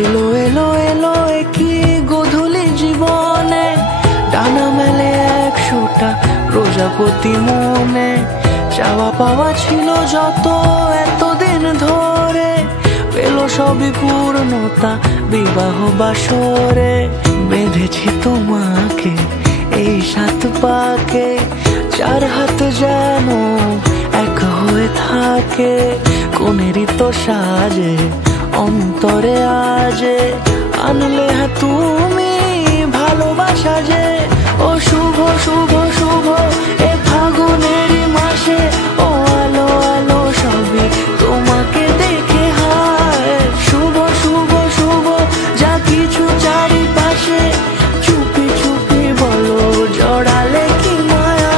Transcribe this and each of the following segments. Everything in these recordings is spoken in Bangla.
এলো এলো এলো কি গোধূলি জীবনে, ডানা মেলে 100টা প্রজাপতি মনে। চাওয়া পাওয়া ছিল যত এতদিন ধরে, পেল সবই পূর্ণতা বিবাহ বাসরে। বেঁধেছি তোমাকে এই 7 পাকে, 4 হাত যেন এক হয়ে থাকে। কোনেরই তো সাজে অন্তরে আজে, আনলে হ্যাঁ তুমি ভালোবাসা যে। ও শুভ শুভ শুভ এ ফাগুনেরই মাসে, ও আলো আলো সবই তোমাকে দেখে হায়। শুভ শুভ শুভ যা কিছু চারিপাশে, চুপি চুপি বলো জড়ালে কি মায়া।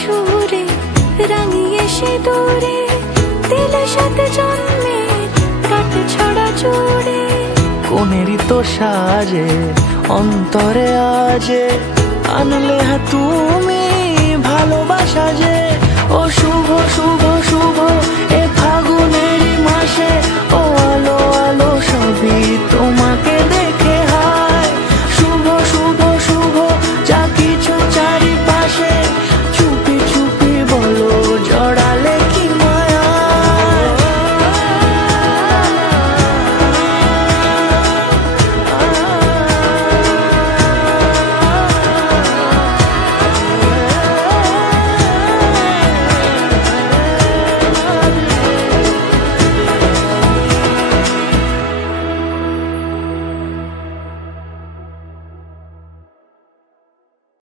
সুরে রাঙিয়ে সে দূরে, দিলে 7 জন্মের কাট ছড়া জোড়ে। কোনেরই তো সাজে অন্তরে আজে, আনলে হ্যাঁ তুমি ভালোবাসা যে। ও শুভ শুভ শুভ এ ফাগুনেরই মাসে, ও আলো আলো সবই তোমাকে